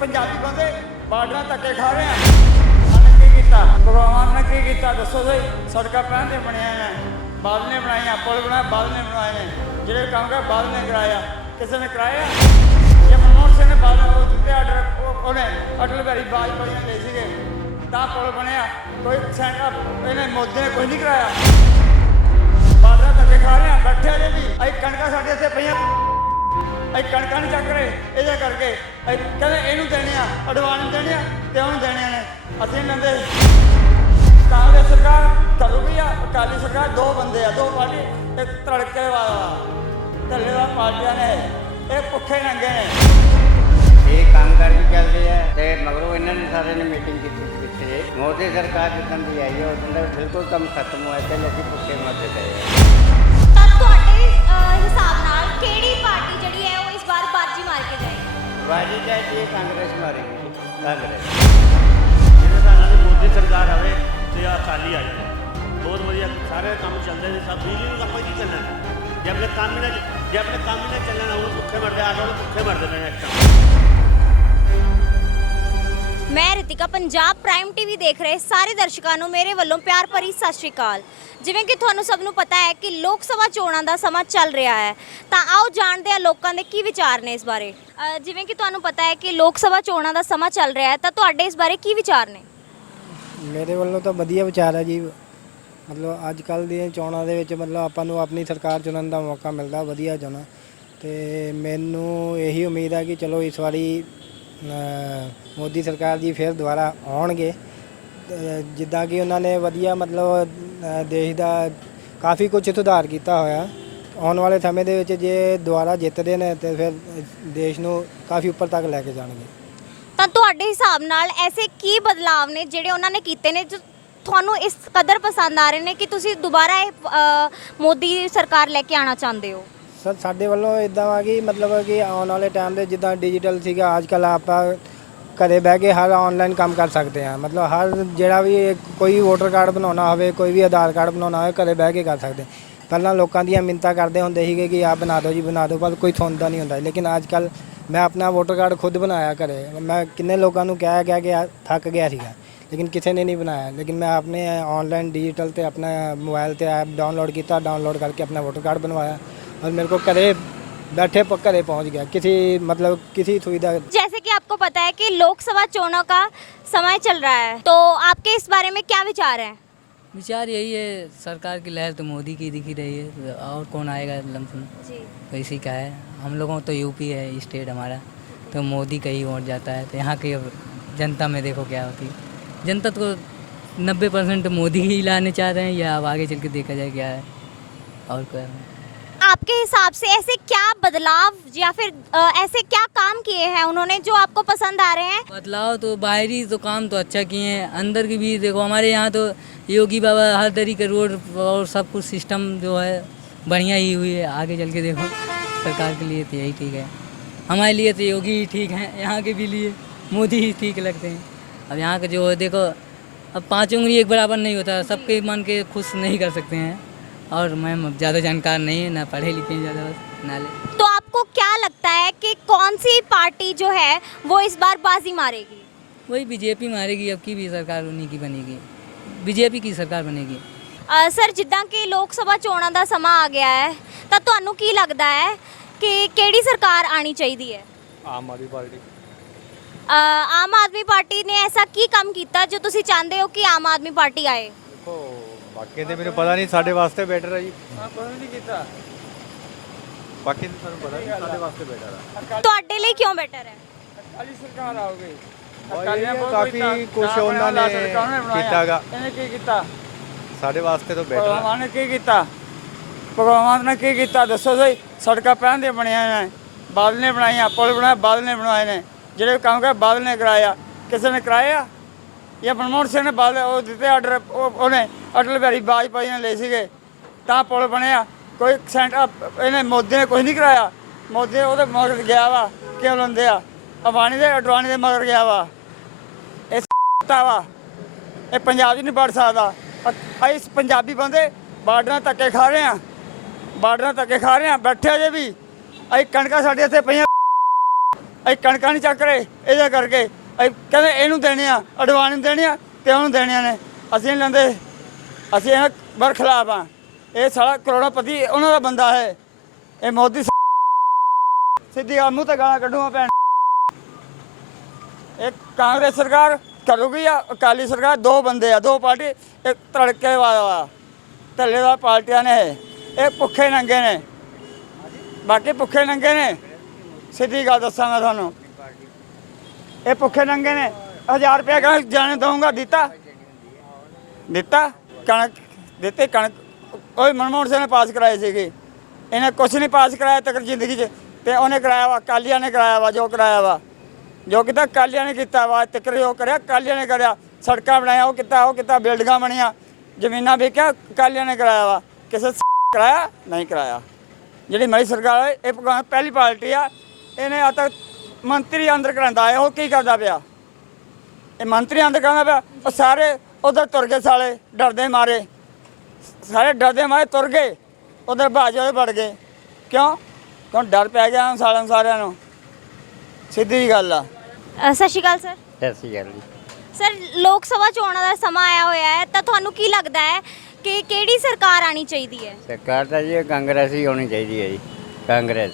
ਪੰਜਾਬੀ ਬੰਦੇ ਬਾਰਡਰਾਂ ਧੱਕੇ ਖਾ ਰਹੇ ਆ। ਉਹਨੇ ਕੀ ਕੀਤਾ? ਭਗਵਾਨ ਨੇ ਕੀ ਕੀਤਾ? ਦੱਸੋ ਸਹੀ। ਸੜਕਾਂ ਪਹਿਲਾਂ ਦੇ ਬਣਿਆ ਨੇ ਬਾਦਲ ਨੇ ਬਣਾਈਆਂ, ਪੁਲ ਬਣਾਇਆ ਬਾਦਲ ਨੇ ਬਣਾਏ ਨੇ। ਜਿਹੜੇ ਕੰਮ ਕਰ ਬਾਦਲ ਨੇ ਕਰਾਇਆ। ਕਿਸੇ ਨੇ ਕਰਾਇਆ? ਜੇ ਮਨਮੋਹਨ ਸਿੰਘ ਨੇ ਬਾਦਲ ਉਹ ਦਿੱਤੇ ਆਰਡਰ ਉਹਨੇ ਅਟਲ ਬਿਹਾਰੀ ਵਾਜਪਾਈ ਨੇ ਲਏ ਸੀਗੇ, ਤਾਂ ਪੁਲ ਬਣਿਆ। ਕੋਈ ਸੈਂਟਰ, ਇਹਨੇ ਮੋਦੀ ਨੇ ਕੋਈ ਨਹੀਂ ਕਰਾਇਆ। ਬਾਦਲਾਂ ਧੱਕੇ ਖਾ ਰਹੇ ਆ, ਬੈਠੇ ਜੇ ਵੀ। ਅਸੀਂ ਕਣਕਾਂ ਸਾਡੇ ਇੱਥੇ ਪਈਆਂ। ਅਸੀਂ ਕਣਕਾਂ ਨਹੀਂ ਚੱਕ ਰਹੇ, ਇਹਦੇ ਕਰਕੇ ਅਸੀਂ ਕਹਿੰਦੇ ਇਹਨੂੰ ਦੇਣੇ ਆ, ਅਡਵਾਂਸ ਦੇਣੇ ਆ ਤੇ ਉਹਨੂੰ ਦੇਣੇ ਨੇ। ਅਸੀਂ ਲੈਂਦੇ। ਕਾਂਗਰਸ ਸਰਕਾਰ ਕਰੂਗੀ ਆ, ਅਕਾਲੀ ਸਰਕਾਰ ਦੋ ਬੰਦੇ ਆ, ਦੋ ਪਾਰਟੀ, ਇੱਕ ਤੜਕੇ ਵਾਲਾ ਧੱਲੇਵਾਲ ਪਾਰਟੀਆਂ ਨੇ, ਇਹ ਪੁੱਠੇ ਨੰਗੇ ਨੇ। ਇਹ ਕੰਮ ਕਰ ਵੀ ਚੱਲਦੇ ਆ ਤੇ ਮਗਰੋਂ ਇਹਨਾਂ ਨੇ ਸਾਰੇ ਨੇ ਮੀਟਿੰਗ ਕੀਤੀ ਪਿੱਛੇ ਮੋਦੀ ਸਰਕਾਰ ਜਿੱਦਾਂ ਦੀ ਆਈ ਹੈ ਉਸ ਦਾ ਬਿਲਕੁਲ ਕੰਮ ਖਤਮ ਹੋਇਆ ਤੇ ਲੋਕੀ ਭੁੱਖੇ ਮਰਦੇ ਪਏ ਕਿਹੜੀ ਪਾਰਟੀ ਜਿਹੜੀ ਹੈ ਉਹ ਇਸ ਵਾਰ ਬਾਜੀ ਮਾਰ ਕੇ ਜਾਏਗੀ? ਬਾਜੀ ਚਾਹੀਦੀ ਹੈ ਕਾਂਗਰਸ ਮਾਰੇਗੀ ਕਾਂਗਰਸ। ਪੰਜਾਬ ਪ੍ਰਾਈਮ ਟੀਵੀ ਦੇਖ ਰਹੇ ਸਾਰੇ ਦਰਸ਼ਕਾਂ ਨੂੰ ਮੇਰੇ ਵੱਲੋਂ ਪਿਆਰ ਭਰੀ ਸਤਿ ਸ਼੍ਰੀ ਅਕਾਲ। ਜਿਵੇਂ ਕਿ ਤੁਹਾਨੂੰ ਸਭ ਨੂੰ ਪਤਾ ਹੈ ਕਿ ਲੋਕ ਸਭਾ ਚੋਣਾਂ ਦਾ ਸਮਾਂ ਚੱਲ ਰਿਹਾ ਹੈ। ਤਾਂ ਆਓ ਜਾਣਦੇ ਹਾਂ ਲੋਕਾਂ ਦੇ ਕੀ ਵਿਚਾਰ ਨੇ ਇਸ ਬਾਰੇ। ਅਹ, ਜਿਵੇਂ ਕਿ ਤੁਹਾਨੂੰ ਪਤਾ ਹੈ ਕਿ ਲੋਕ ਸਭਾ ਚੋਣਾਂ ਦਾ ਸਮਾਂ ਚੱਲ ਰਿਹਾ ਹੈ ਤਾਂ ਤੁਹਾਡੇ ਇਸ ਬਾਰੇ ਕੀ ਵਿਚਾਰ ਨੇ? ਮੇਰੇ ਵੱਲੋਂ ਤਾਂ ਵਧੀਆ ਵਿਚਾਰ ਹੈ ਜੀ। ਮਤਲਬ ਅੱਜ ਕੱਲ ਦੀਆਂ ਚੋਣਾਂ ਦੇ ਵਿੱਚ ਮਤਲਬ ਆਪਾਂ ਨੂੰ ਆਪਣੀ ਸਰਕਾਰ ਚੁਣਨ ਦਾ ਮੌਕਾ ਮਿਲਦਾ ਵਧੀਆ ਚੁਣਾ। ਤੇ ਮੈਨੂੰ ਇਹੀ ਉਮੀਦ ਹੈ ਕਿ ਚਲੋ ਇਸ ਵਾਰੀ ਮੋਦੀ ਸਰਕਾਰ ਜੀ ਫਿਰ ਦੁਬਾਰਾ ਆਉਣਗੇ। ਜਿੱਦਾਂ ਕਿ ਉਹਨਾਂ ਨੇ ਵਧੀਆ ਮਤਲਬ ਦੇਸ਼ ਦਾ ਕਾਫੀ ਕੁਝ ਸੁਧਾਰ ਕੀਤਾ ਹੋਇਆ। ਆਉਣ ਵਾਲੇ ਸਮੇਂ ਦੇ ਵਿੱਚ ਜੇ ਦੁਬਾਰਾ ਜਿੱਤਦੇ ਨੇ, ਤੇ ਫਿਰ ਦੇਸ਼ ਨੂੰ ਕਾਫੀ ਉੱਪਰ ਤੱਕ ਲੈ ਕੇ ਜਾਣਗੇ। ਤਾਂ ਤੁਹਾਡੇ ਹਿਸਾਬ ਨਾਲ ਐਸੇ ਕੀ ਬਦਲਾਵ ਨੇ ਜਿਹੜੇ ਉਹਨਾਂ ਨੇ ਕੀਤੇ ਨੇ, ਜੋ ਤੁਹਾਨੂੰ ਇਸ ਕਦਰ ਪਸੰਦ ਆ ਰਹੇ ਨੇ ਕਿ ਤੁਸੀਂ ਦੁਬਾਰਾ ਇਹ ਮੋਦੀ ਸਰਕਾਰ ਲੈ ਕੇ ਆਉਣਾ ਚਾਹੁੰਦੇ ਹੋ? ਸਰ, ਸਾਡੇ ਵੱਲੋਂ ਇਦਾਂ ਆ ਕਿ ਮਤਲਬ ਕਿ ਆਉਣ ਵਾਲੇ ਟਾਈਮ ਦੇ ਜਿੱਦਾਂ ਡਿਜੀਟਲ ਸੀਗਾ ਅੱਜ ਕੱਲ ਆਪਾਂ ਘਰੇ ਬਹਿ ਕੇ ਹਰ ਆਨਲਾਈਨ ਕੰਮ ਕਰ ਸਕਦੇ ਹਾਂ। ਮਤਲਬ ਹਰ ਜਿਹੜਾ ਵੀ ਕੋਈ ਵੋਟਰ ਕਾਰਡ ਬਣਾਉਣਾ ਹੋਵੇ, ਕੋਈ ਵੀ ਆਧਾਰ ਕਾਰਡ ਬਣਾਉਣਾ ਹੋਵੇ, ਘਰੇ ਬਹਿ ਕੇ ਕਰ ਸਕਦੇ ਪਹਿਲਾਂ ਲੋਕਾਂ ਦੀਆਂ ਮਿੰਤਾ ਕਰਦੇ ਹੁੰਦੇ ਸੀਗੇ ਕਿ ਆਹ ਬਣਾ ਦਿਓ ਜੀ, ਬਣਾ ਦਿਓ, ਪਰ ਕੋਈ ਸੁਣਦਾ ਨਹੀਂ ਹੁੰਦਾ। ਲੇਕਿਨ ਅੱਜ ਕੱਲ ਮੈਂ ਆਪਣਾ ਵੋਟਰ ਕਾਰਡ ਖੁਦ ਬਣਾਇਆ ਘਰੇ। ਮੈਂ ਕਿੰਨੇ ਲੋਕਾਂ ਨੂੰ ਕਹਿ ਕਹਿ ਕੇ ਥੱਕ ਗਿਆ ਸੀਗਾ, ਲੇਕਿਨ ਕਿਸੇ ਨੇ ਨਹੀਂ ਬਣਾਇਆ। ਲੇਕਿਨ ਮੈਂ ਆਪਣੇ ਆਨਲਾਈਨ ਡਿਜੀਟਲ ਤੇ ਆਪਣਾ ਮੋਬਾਈਲ ਤੇ ਐਪ ਡਾਊਨਲੋਡ ਕੀਤਾ ਡਾਊਨਲੋਡ ਕਰਕੇ ਆਪਣਾ ਵੋਟਰ ਕਾਰਡ ਬਣਵਾਇਆ। और मेरे को करे बैठे प- घरे पहुँच गया। किसी मतलब किसी सुविधा जैसे कि आपको पता है कि लोकसभा चुनाव का समय चल रहा है तो आपके इस बारे में क्या विचार है? विचार यही है सरकार की लहर तो मोदी की दिख ही रही है और कौन आएगा लमसम? जी। तो इसी का है हम लोगों तो यूपी है स्टेट हमारा तो मोदी का ही वोट जाता है तो यहाँ की अब जनता में देखो क्या होती है। जनता तो नब्बे परसेंट मोदी ही लाने चाह रहे हैं या अब आगे चल के देखा जाए क्या है और क्या है। आपके हिसाब से ऐसे क्या बदलाव या फिर ऐसे क्या काम किए हैं उन्होंने जो आपको पसंद आ रहे हैं? बदलाव तो बाहरी तो काम तो अच्छा किए हैं। अंदर की भी देखो, हमारे यहाँ तो योगी बाबा हर तरीके रोड और सब कुछ सिस्टम जो है, बढ़िया ही हुई है। आगे चल के देखो, सरकार के लिए तो यही ठीक है। हमारे लिए तो योगी ही ठीक हैं, यहाँ के भी लिए मोदी ही ठीक लगते हैं। अब यहाँ का जो देखो, अब पाँच उंगली एक बराबर नहीं होता, सबके मन के खुश नहीं कर सकते हैं। और मैम अब ज़्यादा जानकार नहीं है ना पढ़े लिखे हैं ज़्यादा बस नाले तो आपको क्या लगता है कि कौन सी पार्टी जो है वो इस बार बाजी मारेगी वही बीजेपी मारेगी अब की भी सरकार उन्हीं की बनेगी बीजेपी की सरकार बनेगी ਅ, ਸਰ ਜਿੱਦਾਂ ਕਿ ਲੋਕ ਸਭਾ ਚੋਣਾਂ ਦਾ ਸਮਾਂ ਆ ਗਿਆ ਹੈ ਤਾਂ ਤੁਹਾਨੂੰ ਕੀ ਲੱਗਦਾ ਹੈ ਕਿ ਕਿਹੜੀ ਸਰਕਾਰ ਆਣੀ ਚਾਹੀਦੀ ਹੈ ਆਮ ਆਦਮੀ ਪਾਰਟੀ ਅ, ਆਮ ਆਦਮੀ ਪਾਰਟੀ ਨੇ ਐਸਾ ਕੀ ਕੰਮ ਕੀਤਾ ਜੋ ਤੁਸੀਂ ਚਾਹੁੰਦੇ ਹੋ ਕਿ ਆਮ ਆਦਮੀ ਪਾਰਟੀ ਆਏ ਦੇਖੋ ਬਾਕੀ ਤੇ ਮੈਨੂੰ ਪਤਾ ਨਹੀਂ ਸਾਡੇ ਵਾਸਤੇ ਬੈਟਰ ਹੈ ਜੀ। ਹਾਂ ਕੋਈ ਨਹੀਂ ਕੀਤਾ। ਬਾਕੀ ਤੇ ਸਾਨੂੰ ਪਤਾ ਨਹੀਂ ਸਾਡੇ ਵਾਸਤੇ ਬੈਟਰ ਹੈ ਤੁਹਾਡੇ ਲਈ ਕਿਉਂ ਬੈਟਰ ਹੈ? ਅਕਾਲੀ ਸਰਕਾਰ ਆਉਗੀ ਅਕਾਲੀਆਂ ਬਹੁਤ ਕਾਫੀ ਕੁਛ ਉਹਨਾਂ ਨੇ। ਇਹਨੇ ਕੀ ਕੀਤਾ? ਸਾਡੇ ਵਾਸਤੇ ਤਾਂ ਬੈਟਰ ਹੈ ਭਗਵਾਨ ਨੇ ਕੀ ਕੀਤਾ? ਭਗਵਾਨ ਨੇ ਕੀ ਕੀਤਾ? ਦੱਸੋ ਸਹੀ। ਸੜਕਾਂ ਪਹਿਲਾਂ ਦੇ ਬਣੀਆਂ ਨੇ। ਬਾਦਲ ਨੇ ਬਣਾਈਆਂ ਪੁਲ ਬਣਾਇਆ ਬਾਦਲ ਨੇ ਬਣਾਏ ਨੇ। ਜਿਹੜੇ ਕੰਮ ਕਰ ਬਾਦਲ ਨੇ ਕਰਾਇਆ। ਕਿਸੇ ਨੇ ਕਰਾਇਆ? ਜਾਂ ਮਨਮੋਹਨ ਸਿੰਘ ਨੇ ਬਾਦਲ ਉਹ ਦਿੱਤੇ ਆਰਡਰ ਉਹਨੇ ਅਟਲ ਬਿਹਾਰੀ ਵਾਜਪਾਈ ਨੇ ਲਏ ਸੀਗੇ। ਤਾਂ ਪੁਲ ਬਣਿਆ। ਕੋਈ ਸੈਂਟਰ ਇਹਨੇ ਮੋਦੀ ਨੇ ਕੁਝ ਨਹੀਂ ਕਰਾਇਆ। ਮੋਦੀ ਉਹਦੇ ਮਗਰ ਗਿਆ ਵਾ, ਕਿਉਂ ਲੰਦੇ ਆ? ਅਬਾਨੀ ਦੇ ਅਡਵਾਨੀ ਦੇ ਮਗਰ ਗਿਆ ਵਾ। ਇਹ ਵਾ। ਇਹ ਪੰਜਾਬ 'ਚ ਨਹੀਂ ਵੜ ਸਕਦਾ। ਅ- ਅਸੀਂ ਪੰਜਾਬੀ ਬੰਦੇ ਬਾਰਡਰਾਂ ਧੱਕੇ ਖਾ ਰਹੇ ਆ ਬਾਰਡਰਾਂ ਧੱਕੇ ਖਾ ਰਹੇ ਆ ਬੈਠੇ ਜੇ ਵੀ। ਅਸੀਂ ਕਣਕਾਂ ਸਾਡੇ ਇੱਥੇ ਪਈਆਂ। ਅਸੀਂ ਕਣਕਾਂ ਨਹੀਂ ਚੱਕ ਰਹੇ। ਇਹਦੇ ਕਰਕੇ ਅਸੀਂ ਕਹਿੰਦੇ ਇਹਨੂੰ ਦੇਣੇ ਆ, ਅਡਵਾਨੀ ਨੂੰ ਦੇਣੇ ਆ ਤੇ ਉਹਨੂੰ ਦੇਣੇ ਨੇ। ਅਸੀਂ ਨਹੀਂ ਲੈਂਦੇ ਅਸੀਂ ਇਹਨਾਂ ਬਰਖਲਾਫ ਆ। ਇਹ ਸਾਲਾ ਕਰੋੜਾਪਤੀ ਉਹਨਾਂ ਦਾ ਬੰਦਾ ਹੈ। ਇਹ ਮੋਦੀ ਸ- ਸਿੱਧੀ ਆ ਮੂੰਹ ਤੇ ਗਾਲਾਂ ਕੱਢੂਗਾ ਭੈਣ। ਇਹ ਕਾਂਗਰਸ ਸਰਕਾਰ ਕਰੂਗੀ ਆ ਅਕਾਲੀ ਸਰਕਾਰ? ਦੋ ਬੰਦੇ ਆ, ਦੋ ਪਾਰਟੀ, ਇੱਕ ਤੜਕੇ ਵਾਲਾ ਧੱਲੇਦਾਰ ਪਾਰਟੀਆਂ ਨੇ ਇਹ ਭੁੱਖੇ ਨੰਗੇ ਨੇ। ਬਾਕੀ ਭੁੱਖੇ ਨੰਗੇ ਨੇ। ਸਿੱਧੀ ਗੱਲ ਦੱਸਾਂ ਮੈਂ ਤੁਹਾਨੂੰ। ਇਹ ਭੁੱਖੇ ਨੰਗੇ ਨੇ। 1000 ਰੁਪਏ ਕਣਕ ਜਾਣੇ ਦਊਂਗਾ ਦਿੱਤਾ? ਦਿੱਤਾ? ਕਣਕ ਦਿੱਤੇ, ਕਣਕ। ਕੋਈ ਮਨਮੋਹਨ ਸਿੰਘ ਨੇ ਪਾਸ ਕਰਾਏ ਸੀਗੇ। ਇਹਨੇ ਕੁਝ ਨਹੀਂ ਪਾਸ ਕਰਾਇਆ ਤੱਕ ਜ਼ਿੰਦਗੀ 'ਚ। ਤੇ ਉਹਨੇ ਕਰਾਇਆ ਵਾ ਕਾਲੀਆਂ ਨੇ ਕਰਾਇਆ ਵਾ, ਜੋ ਕਰਾਇਆ ਵਾ। ਜੋ ਕੀਤਾ ਕਾਲੀਆਂ ਨੇ ਕੀਤਾ ਵਾ ਤੱਕ ਜੋ ਕਰਿਆ ਕਾਲੀਆਂ ਨੇ ਕਰਿਆ। ਸੜਕਾਂ ਬਣਾਇਆ ਉਹ ਕੀਤਾ ਉਹ ਕੀਤਾ, ਬਿਲਡਿੰਗਾਂ ਬਣੀਆਂ। ਜ਼ਮੀਨਾਂ ਵੇਚਿਆ ਕਾਲੀਆਂ ਨੇ ਕਰਾਇਆ ਵਾ। ਕਿਸੇ ਕਰਾਇਆ? ਨਹੀਂ ਕਰਾਇਆ। ਜਿਹੜੀ ਮੇਰੀ ਸਰਕਾਰ ਇਹ ਪਹਿਲੀ ਪਾਰਟੀ ਆ। ਇਹਨੇ ਆ ਤੱਕ ਮੰਤਰੀ ਅੰਦਰ ਕਰਾਂਦਾ ਹੈ ਉਹ ਕੀ ਕਰਦਾ ਪਿਆ? ਇਹ ਮੰਤਰੀ ਅੰਦਰ ਕਰਾਂਦਾ ਪਿਆ ਉਹ ਸਾਰੇ ਉਧਰ ਤੁਰ ਗਏ ਸਾਲੇ ਡਰਦੇ ਮਾਰੇ। ਸਾਰੇ ਡਰਦੇ ਮਾਰੇ ਤੁਰ ਗਏ। ਉਧਰ ਬਾਜੋ ਵੜ ਗਏ। ਕਿਉਂ? ਕਿਉਂ ਡਰ ਪੈ ਗਿਆ ਸਾਲਿਆਂ ਸਾਰਿਆਂ ਨੂੰ? ਸਿੱਧੀ ਜੀ ਗੱਲ ਆ। ਅ, ਸਤਿ ਸ਼੍ਰੀ ਅਕਾਲ ਸਰ। ਸਤਿ ਸ਼੍ਰੀ ਅਕਾਲ ਜੀ। ਸਰ ਲੋਕ ਸਭਾ ਚੋਣਾਂ ਦਾ ਸਮਾਂ ਆਇਆ ਹੋਇਆ ਹੈ ਤਾਂ ਤੁਹਾਨੂੰ ਕੀ ਲੱਗਦਾ ਹੈ ਕਿ ਕਿਹੜੀ ਸਰਕਾਰ ਆਣੀ ਚਾਹੀਦੀ ਹੈ? ਸਰਕਾਰ ਤਾਂ ਜੀ ਇਹ ਕਾਂਗਰਸ ਹੀ ਹੋਣੀ ਚਾਹੀਦੀ ਹੈ ਜੀ ਕਾਂਗਰਸ।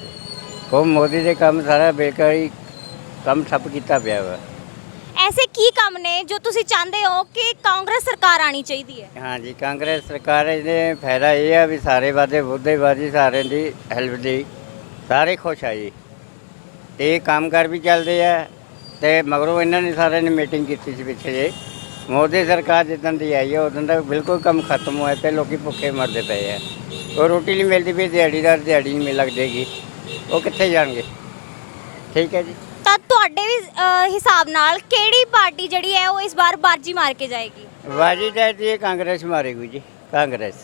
ਉਹ ਮੋਦੀ ਦੇ ਕੰਮ ਸਾਰਾ ਬੇਕਾਰ ਹੀ ਕੰਮ ਠੱਪ ਕੀਤਾ ਪਿਆ ਵਾ। ਐਸੇ ਕੀ ਕੰਮ ਨੇ ਜੋ ਤੁਸੀਂ ਚਾਹੁੰਦੇ ਹੋ ਕਿ ਕਾਂਗਰਸ ਸਰਕਾਰ ਆਣੀ ਚਾਹੀਦੀ ਹੈ? ਹਾਂਜੀ ਕਾਂਗਰਸ ਸਰਕਾਰ ਦੇ ਫਾਇਦਾ ਇਹ ਆ ਵੀ ਸਾਰੇ ਵਾਦੇ ਬੁੱਧੇਬਾਜ਼ੀ ਸਾਰਿਆਂ ਦੀ ਹੈਲਪ ਦੀ ਸਾਰੇ ਖੁਸ਼ ਆ ਜੀ। ਤੇ ਕੰਮਕਾਰ ਵੀ ਚੱਲਦੇ ਆ ਤੇ ਮਗਰੋਂ ਇਹਨਾਂ ਨੇ ਸਾਰਿਆਂ ਨੇ ਮੀਟਿੰਗ ਕੀਤੀ ਸੀ ਪਿੱਛੇ ਜੇ। ਮੋਦੀ ਸਰਕਾਰ ਜਿੱਦਾਂ ਦੀ ਆਈ ਹੈ ਉਦੋਂ ਦਾ ਬਿਲਕੁਲ ਕੰਮ ਖਤਮ ਹੋਇਆ ਤੇ ਲੋਕੀ ਭੁੱਖੇ ਮਰਦੇ ਪਏ ਆ। ਉਹ ਰੋਟੀ ਨਹੀਂ ਮਿਲਦੀ ਵੀ ਦਿਹਾੜੀਦਾਰ ਦਿਹਾੜੀ ਨਹੀਂ ਮਿਲ ਲੱਗਦੇਗੀ। ਉਹ ਕਿੱਥੇ ਜਾਣਗੇ? ਠੀਕ ਹੈ ਜੀ। ਤਾਂ ਤੁਹਾਡੇ ਵੀ ਹਿਸਾਬ ਨਾਲ ਕਿਹੜੀ ਪਾਰਟੀ ਜਿਹੜੀ ਹੈ ਉਹ ਇਸ ਵਾਰ ਬਾਜੀ ਮਾਰ ਕੇ ਜਾਏਗੀ? ਬਾਜੀ ਤਾਂ ਜੀ ਕਾਂਗਰਸ ਮਾਰੇਗੀ ਜੀ ਕਾਂਗਰਸ।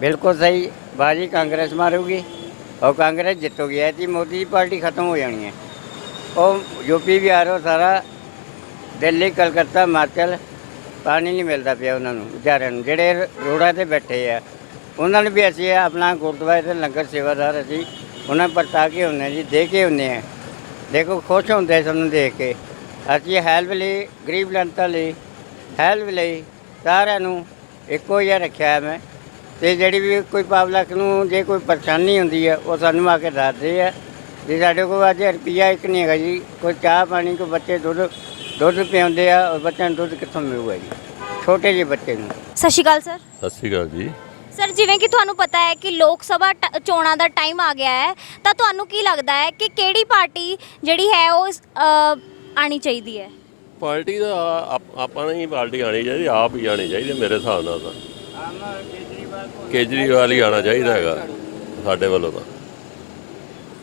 ਬਿਲਕੁਲ ਸਹੀ ਬਾਜੀ ਕਾਂਗਰਸ ਮਾਰੂਗੀ। ਉਹ ਕਾਂਗਰਸ ਜਿੱਤੂਗੀ ਐ ਜੀ ਮੋਦੀ ਦੀ ਪਾਰਟੀ ਖਤਮ ਹੋ ਜਾਣੀ ਹੈ। ਉਹ ਯੂਪੀ ਬਿਹਾਰ ਉਹ ਸਾਰਾ ਦਿੱਲੀ ਕਲਕੱਤਾ ਮਾਚਲ ਪਾਣੀ ਨਹੀਂ ਮਿਲਦਾ ਪਿਆ ਉਹਨਾਂ ਨੂੰ ਵਿਚਾਰਿਆਂ ਨੂੰ। ਜਿਹੜੇ ਰੋੜਾਂ ਤੇ ਬੈਠੇ ਆ ਉਹਨਾਂ ਨੂੰ ਵੀ ਅਸੀਂ ਆਪਣਾ ਗੁਰਦੁਆਰੇ ਤੇ ਲੰਗਰ ਸੇਵਾਦਾਰ ਅਸੀਂ ਉਹਨਾਂ ਪਰਤਾ ਕੇ ਹੁੰਨੇ ਜੀ ਦੇ ਕੇ ਹੁੰਨੇ ਆ ਦੇਖੋ ਖੁਸ਼ ਹੁੰਦੇ ਸਾਨੂੰ ਦੇਖ ਕੇ। ਅਸੀਂ ਹੈਲਪ ਲਈ ਗਰੀਬ ਜਨਤਾ ਲਈ ਹੈਲਪ ਲਈ ਸਾਰਿਆਂ ਨੂੰ ਇੱਕੋ ਜਿਹਾ ਰੱਖਿਆ ਹੈ ਮੈਂ। ਤੇ ਜਿਹੜੀ ਵੀ ਕੋਈ ਪਬਲਿਕ ਨੂੰ ਜੇ ਕੋਈ ਪਰੇਸ਼ਾਨੀ ਹੁੰਦੀ ਹੈ ਉਹ ਸਾਨੂੰ ਆ ਕੇ ਦੱਸਦੇ ਆ ਜੇ ਸਾਡੇ ਕੋਲ ਅੱਜ ਰੁਪਈਆ ਇੱਕ ਨਹੀਂ ਹੈਗਾ ਜੀ। ਕੋਈ ਚਾਹ ਪਾਣੀ ਕੋਈ ਬੱਚੇ ਦੁੱਧ ਦੁੱਧ ਪਿਆਉਂਦੇ ਆ ਔਰ ਬੱਚਿਆਂ ਨੂੰ ਦੁੱਧ ਕਿੱਥੋਂ ਮਿਲੂਗਾ ਜੀ? ਛੋਟੇ ਜਿਹੇ ਬੱਚੇ ਨੂੰ। ਸਤਿ ਸ਼੍ਰੀ ਅਕਾਲ ਸਰ। ਸਤਿ ਸ਼੍ਰੀ ਅਕਾਲ ਜੀ। ਸਰ ਜਿਵੇਂ ਕਿ ਤੁਹਾਨੂੰ ਪਤਾ ਹੈ ਕਿ ਲੋਕ ਸਭਾ ਟ- ਚੋਣਾਂ ਦਾ ਟਾਈਮ ਆ ਗਿਆ ਹੈ ਤਾਂ ਤੁਹਾਨੂੰ ਕੀ ਲੱਗਦਾ ਹੈ ਕਿ ਕਿਹੜੀ ਪਾਰਟੀ ਜਿਹੜੀ ਹੈ ਉਹ ਅ, ਆਣੀ ਚਾਹੀਦੀ ਹੈ? ਪਾਰਟੀ ਦਾ ਆਪ- ਆਪਾਂ ਨੇ ਹੀ ਪਾਰਟੀ ਆਣੀ ਚਾਹੀਦੀ ਆਪ ਹੀ ਆਣੀ ਚਾਹੀਦੀ ਮੇਰੇ ਹਿਸਾਬ ਨਾਲ ਤਾਂ। ਕੇਜਰੀਵਾਲ ਹੀ ਆਣਾ ਚਾਹੀਦਾ ਹੈਗਾ ਸਾਡੇ ਵੱਲੋਂ ਤਾਂ।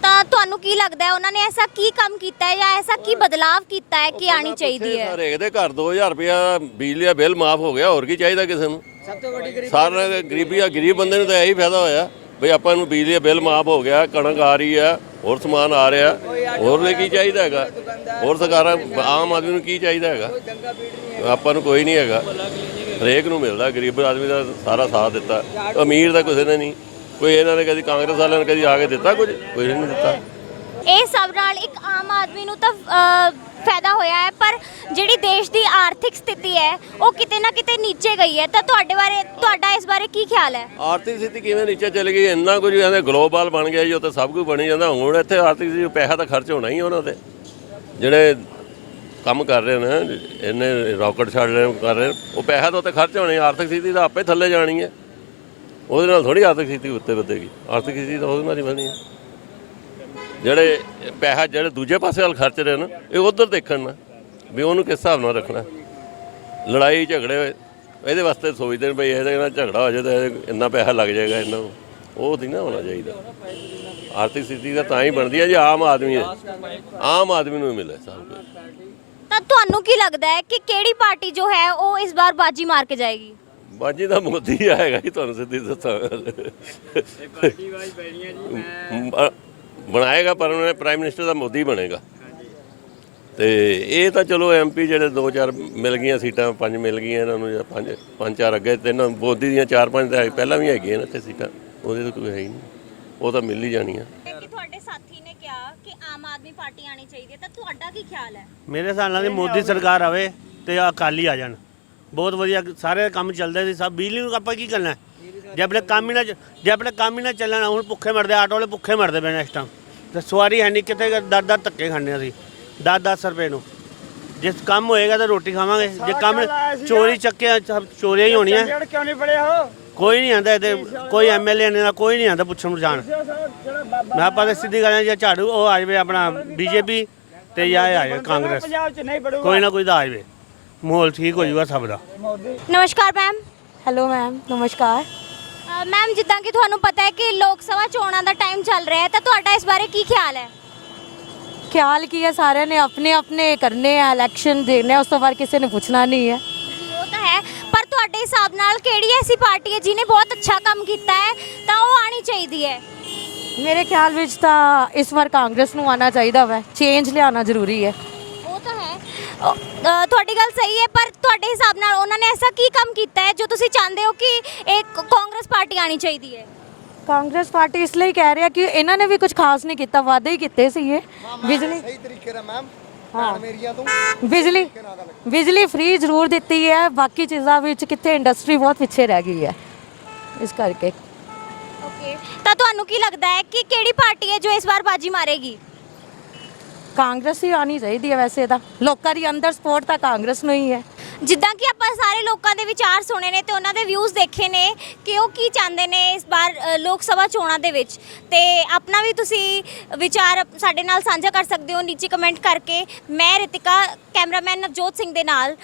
ਤਾਂ ਤੁਹਾਨੂੰ ਕੀ ਲੱਗਦਾ ਹੈ ਉਹਨਾਂ ਨੇ ਐਸਾ ਕੀ ਕੰਮ ਕੀਤਾ ਹੈ ਜਾਂ ਐਸਾ ਕੀ ਬਦਲਾਵ ਕੀਤਾ ਹੈ ਕਿ ਆਣੀ ਚਾਹੀਦੀ ਹੈ? ਹਰੇਕ ਦੇ ਘਰ 2000 ਰੁਪਇਆ ਬਿਜਲੀ ਦਾ ਬਿੱਲ ਮਾਫ ਹੋ ਗਿਆ ਹੋਰ ਕੀ ਚਾਹੀਦਾ ਕਿਸੇ ਨੂੰ? ਸਭ ਤੋਂ ਵੱਡੀ ਸਾਰਾ ਗਰੀਬੀ ਆ ਗਰੀਬ ਬੰਦੇ ਨੂੰ ਤਾਂ ਇਹੀ ਫਾਇਦਾ ਹੋਇਆ ਵੀ ਆਪਾਂ ਨੂੰ ਬਿਜਲੀ ਦਾ ਬਿੱਲ ਮਾਫ ਹੋ ਗਿਆ ਕਣਕ ਆ ਰਹੀ ਆ ਹੋਰ ਸਮਾਨ ਆ ਰਿਹਾ ਹੋਰ ਨੇ ਕੀ ਚਾਹੀਦਾ ਹੈਗਾ? ਹੋਰ ਸਰਕਾਰਾਂ ਆਮ ਆਦਮੀ ਨੂੰ ਕੀ ਚਾਹੀਦਾ ਹੈਗਾ? ਆਪਾਂ ਨੂੰ ਕੋਈ ਨਹੀਂ ਹੈਗਾ। ਹਰੇਕ ਨੂੰ ਮਿਲਦਾ ਗਰੀਬ ਆਦਮੀ ਦਾ ਸਾਰਾ ਸਾਥ ਦਿੱਤਾ। ਅਮੀਰ ਦਾ ਕਿਸੇ ਨੇ ਨਹੀਂ। ਕੋਈ ਇਹਨਾਂ ਨੇ ਕਦੀ ਕਾਂਗਰਸ ਵਾਲਿਆਂ ਨੇ ਕਦੀ ਆ ਕੇ ਦਿੱਤਾ ਕੁਝ? ਕੋਈ ਨਹੀਂ ਦਿੱਤਾ। ਇਹ ਸਭ ਨਾਲ ਇੱਕ ਆਮ ਆਦਮੀ ਨੂੰ ਤਾਂ ਫਾਇਦਾ ਹੋਇਆ ਹੈ, ਪਰ ਜਿਹੜੀ ਦੇਸ਼ ਦੀ ਆਰਥਿਕ ਸਥਿਤੀ ਹੈ, ਉਹ ਕਿਤੇ ਨਾ ਕਿਤੇ ਨੀਚੇ ਗਈ ਹੈ। ਤਾਂ ਤੁਹਾਡੇ ਬਾਰੇ, ਤੁਹਾਡਾ ਇਸ ਬਾਰੇ ਕੀ ਖਿਆਲ ਹੈ? ਆਰਥਿਕ ਸਥਿਤੀ ਕਿਵੇਂ ਨੀਚੇ ਚਲੀ ਗਈ? ਇੰਨਾ ਕੁਝ ਕਹਿੰਦੇ ਗਲੋਬਲ ਬਣ ਗਿਆ ਜੀ, ਉੱਥੇ ਸਭ ਕੁਝ ਬਣੀ ਜਾਂਦਾ। ਹੁਣ ਇੱਥੇ ਆਰਥਿਕ ਸਥਿਤੀ ਪੈਸਾ ਤਾਂ ਖਰਚ ਹੋਣਾ ਹੀ ਉਹਨਾਂ ਤੇ। ਜਿਹੜੇ ਕੰਮ ਕਰ ਰਹੇ ਨੇ ਇਹਨੇ ਰਾਕਟ ਛੱਡ ਰਹੇ ਕਰ ਰਹੇ ਉਹ ਪੈਸਾ ਤਾਂ ਉੱਤੇ ਖਰਚ ਹੋਣਾ ਆਰਥਿਕ ਸਥਿਤੀ ਤਾਂ ਆਪੇ ਥੱਲੇ ਜਾਣੀ ਹੈ। ਉਹਦੇ ਨਾਲ ਥੋੜੀ ਆਰਥਿਕ ਸਥਿਤੀ ਉੱਤੇ ਵਧੇਗੀ। ਆਰਥਿਕ ਸਥਿਤੀ ਤਾਂ ਉਹਦੇ ਨਾਲ ਹੀ ਵਧਣੀ ਹੈ। ਜਿਹੜੇ ਪੈਸਾ ਜਿਹੜੇ ਦੂਜੇ ਪਾਸੇ ਵੱਲ ਖਰਚ ਰਹੇ ਨੇ ਇਹ ਉਧਰ ਦੇਖਣ ਨਾ ਵੀ ਉਹਨੂੰ ਕਿਸ ਹਿਸਾਬ ਨਾਲ ਰੱਖਣਾ। ਲੜਾਈ ਝਗੜੇ ਇਹਦੇ ਵਾਸਤੇ ਸੋਚਦੇ ਨੇ ਭਈ ਇਹਦੇ ਨਾਲ ਝਗੜਾ ਹੋ ਜਾਏ ਤਾਂ ਇੰਨਾ ਪੈਸਾ ਲੱਗ ਜਾਏਗਾ ਇਹਨਾਂ ਨੂੰ। ਉਹ ਨਹੀਂ ਨਾ ਹੋਣਾ ਚਾਹੀਦਾ। ਆਰਥਿਕ ਸਥਿਤੀ ਤਾਂ ਤਾਂ ਹੀ ਬਣਦੀ ਹੈ ਜੇ ਆਮ ਆਦਮੀ ਹੈ। ਆਮ ਆਦਮੀ ਨੂੰ ਮਿਲੇ ਸਭ ਕੁਝ ਤਾਂ ਤੁਹਾਨੂੰ ਕੀ ਲੱਗਦਾ ਹੈ ਕਿ ਕਿਹੜੀ ਪਾਰਟੀ ਜੋ ਹੈ ਉਹ ਇਸ ਵਾਰ ਬਾਜੀ ਮਾਰ ਕੇ ਜਾਏਗੀ? ਬਾਜੀ ਦਾ ਮੋਦੀ ਆਏਗਾ ਜੀ ਤੁਹਾਨੂੰ ਸਿੱਧੀ ਦੱਸਾਂ। ਬ- ਬਣਾਏਗਾ ਪਰ ਉਹਨੇ ਪ੍ਰਾਈਮ ਮਿਨਿਸਟਰ ਦਾ ਮੋਦੀ ਬਣੇਗਾ। ਤੇ ਇਹ ਤਾਂ ਚਲੋ ਐਮਪੀ ਜਿਹੜੇ ਦੋ ਚਾਰ ਮਿਲ ਗਈਆਂ ਸੀਟਾਂ ਪੰਜ ਮਿਲ ਗਈਆਂ ਇਹਨਾਂ ਨੂੰ ਜਾਂ ਪੰਜ ਪੰਜ ਚਾਰ ਅੱਗੇ ਤਿੰਨ ਮੋਦੀ ਦੀਆਂ ਚਾਰ ਪੰਜ ਤਾਂ ਪਹਿਲਾਂ ਵੀ ਹੈਗੀਆਂ ਨੇ ਇੱਥੇ ਸੀਟਾਂ ਉਹਦੇ ਤਾਂ ਕੋਈ ਹੈ ਹੀ ਨਹੀਂ ਉਹ ਤਾਂ ਮਿਲ ਹੀ ਜਾਣੀਆਂ। ਕਿ ਤੁਹਾਡੇ ਸਾਥੀ ਨੇ ਕਿਹਾ ਕਿ ਆਮ ਆਦਮੀ ਪਾਰਟੀ ਆਣੀ ਚਾਹੀਦੀ ਹੈ ਤਾਂ ਤੁਹਾਡਾ ਕੀ ਖਿਆਲ ਹੈ? ਮੇਰੇ ਹਿਸਾਬ ਨਾਲ ਦੀ ਮੋਦੀ ਸਰਕਾਰ ਆਵੇ ਤੇ ਅਕਾਲੀ ਆ ਜਾਣ। ਬਹੁਤ ਵਧੀਆ ਸਾਰੇ ਕੰਮ ਚੱਲਦੇ ਸੀ ਸਭ ਬਿਜਲੀ ਨੂੰ ਆਪਾਂ ਕੀ ਕਰਨਾ ਹੈ? ਜੇ ਆਪਣੇ ਕੰਮ ਹੀ ਨਾ ਜੇ ਆਪਣੇ ਕੰਮ ਹੀ ਨਾ ਚੱਲਣਾ ਹੁਣ ਭੁੱਖੇ ਮਰਦੇ ਆਟੋ ਵਾਲੇ ਭੁੱਖੇ ਮਰਦੇ ਪਏ ਨੇ ਇਸ ਟਾਈਮ ਤੇ ਸਵਾਰੀ ਹੈ ਨਹੀਂ ਕਿਤੇ ਦਰ ਦਰ ਧੱਕੇ ਖਾਂਦੇ ਅਸੀਂ 10-10 ਰੁਪਏ ਨੂੰ। ਜੇ ਕੰਮ ਹੋਏਗਾ ਤਾਂ ਰੋਟੀ ਖਾਵਾਂਗੇ ਜੇ ਕੰਮ ਚੋਰੀ ਚੱਕਿਆ ਸਭ ਚੋਰੀਆਂ ਹੀ ਹੋਣੀਆਂ। ਚੰਡੀਗੜ੍ਹ ਕਿਉਂ ਨਹੀਂ ਪੜਿਆ ਹੋ ਕੋਈ ਨਹੀਂ ਆਂਦਾ ਇਹਦੇ ਕੋਈ ਐਮਐਲਏ ਨੇ ਨਾ ਕੋਈ ਨਹੀਂ ਆਂਦਾ ਪੁੱਛਣ ਨੂੰ ਜਾਣ। ਮੈਂ ਆਪਾਂ ਤਾਂ ਸਿੱਧੀ ਗੱਲ ਹੈ ਜੇ ਝਾੜੂ ਉਹ ਆ ਜਾਵੇ ਆਪਣਾ ਬੀਜੇਪੀ ਤੇ ਜਾਂ ਇਹ ਆ ਜਾਵੇ ਕਾਂਗਰਸ। ਕੋਈ ਨਾ ਕੋਈ ਤਾਂ ਆ ਜਾਵੇ। ਮਾਹੌਲ ਠੀਕ ਹੋ ਜਾਊਗਾ ਸਭ ਦਾ। ਨਮਸਕਾਰ ਮੈਮ। Hello ma'am. ਨਮਸਕਾਰ। ਮੈਮ ਜਿੱਦਾਂ ਕਿ ਤੁਹਾਨੂੰ ਪਤਾ ਹੈ ਕਿ ਲੋਕ ਸਭਾ ਚੋਣਾਂ ਦਾ ਟਾਈਮ ਚੱਲ ਰਿਹਾ ਹੈ ਤਾਂ ਤੁਹਾਡਾ ਇਸ ਬਾਰੇ ਕੀ ਖਿਆਲ ਹੈ? ਖਿਆਲ ਕੀ ਹੈ? ਸਾਰਿਆਂ ਨੇ ਆਪਣੇ ਆਪਣੇ ਕਰਨੇ ਆ ਇਲੈਕਸ਼ਨ ਦੇਣੇ ਆ ਉਸ ਤੋਂ ਬਾਅਦ ਕਿਸੇ ਨੇ ਪੁੱਛਣਾ ਨਹੀਂ ਹੈ। ਜੀ ਉਹ ਤਾਂ ਹੈ ਪਰ ਤੁਹਾਡੇ ਹਿਸਾਬ ਨਾਲ ਕਿਹੜੀ ਐਸੀ ਪਾਰਟੀ ਹੈ ਜਿਹਨੇ ਬਹੁਤ ਅੱਛਾ ਕੰਮ ਕੀਤਾ ਹੈ ਤਾਂ ਉਹ ਆਣੀ ਚਾਹੀਦੀ ਹੈ? ਮੇਰੇ ਖਿਆਲ ਵਿੱਚ ਤਾਂ ਇਸ ਵਾਰ ਕਾਂਗਰਸ ਨੂੰ ਆਉਣਾ ਚਾਹੀਦਾ ਵੈ ਚੇਂਜ ਲਿਆਉਣਾ ਜ਼ਰੂਰੀ ਹੈ। ਉਹ ਤਾਂ ਹੈ। ਅ, ਤੁਹਾਡੀ ਗੱਲ ਸਹੀ ਹੈ ਪਰ ਤੁਹਾਡੇ ਹਿਸਾਬ ਨਾਲ ਉਹਨਾਂ ਨੇ ਐਸਾ ਕੀ ਕੰਮ ਕੀਤਾ ਹੈ ਜੋ ਤੁਸੀਂ ਚਾਹੁੰਦੇ ਹੋ ਕਿ ਇੱਕ ਕਾਂਗਰਸ ਪਾਰਟੀ ਆਣੀ ਚਾਹੀਦੀ ਹੈ? ਕਾਂਗਰਸ ਪਾਰਟੀ ਇਸ ਲਈ ਕਹਿ ਰਿਹਾ ਕਿ ਇਹਨਾਂ ਨੇ ਵੀ ਕੁਝ ਖਾਸ ਨਹੀਂ ਕੀਤਾ ਵਾਅਦੇ ਹੀ ਕੀਤੇ ਸੀ ਇਹ। ਬਿਜਲੀ ਸਹੀ ਤਰੀਕੇ ਨਾਲ ਮੈਮ ਹਾਂ। ਮੇਰੀਆਂ ਤੋਂ। ਬਿਜਲੀ ਬਿਜਲੀ ਫ੍ਰੀ ਜ਼ਰੂਰ ਦਿੱਤੀ ਹੈ ਬਾਕੀ ਚੀਜ਼ਾਂ ਵਿੱਚ ਕਿੱਥੇ ਇੰਡਸਟਰੀ ਬਹੁਤ ਪਿੱਛੇ ਰਹਿ ਗਈ ਹੈ ਇਸ ਕਰਕੇ। ਓਕੇ ਤਾਂ ਤੁਹਾਨੂੰ ਕੀ ਲੱਗਦਾ ਹੈ ਕਿ ਕਿਹੜੀ ਪਾਰਟੀ ਹੈ ਜੋ ਇਸ ਵਾਰ ਬਾਜੀ ਮਾਰੇਗੀ? ਕਾਂਗਰਸ ਹੀ ਆਣੀ ਚਾਹੀਦੀ ਹੈ ਵੈਸੇ ਤਾਂ। ਲੋਕਾਂ ਦੀ ਅੰਦਰ ਸਪੋਰਟ ਤਾਂ ਕਾਂਗਰਸ ਨੂੰ ਹੀ ਹੈ। ਜਿੱਦਾਂ ਕਿ ਆਪਾਂ ਸਾਰੇ ਲੋਕਾਂ ਦੇ ਵਿਚਾਰ ਸੁਣੇ ਨੇ ਤੇ ਉਹਨਾਂ ਦੇ ਵਿਊਜ਼ ਦੇਖੇ ਨੇ ਕਿ ਉਹ ਕੀ ਚਾਹੁੰਦੇ ਨੇ ਇਸ ਵਾਰ ਅ, ਲੋਕ ਸਭਾ ਚੋਣਾਂ ਦੇ ਵਿੱਚ। ਤੇ ਆਪਣਾ ਵੀ ਤੁਸੀਂ ਵਿਚਾਰ ਸਾਡੇ ਨਾਲ ਸਾਂਝਾ ਕਰ ਸਕਦੇ ਹੋ ਨੀਚੇ ਕਮੈਂਟ ਕਰਕੇ। ਮੈਂ ਰਿਤਿਕਾ ਕੈਮਰਾਮੈਨ ਨਵਜੋਤ ਸਿੰਘ ਦੇ ਨਾਲ।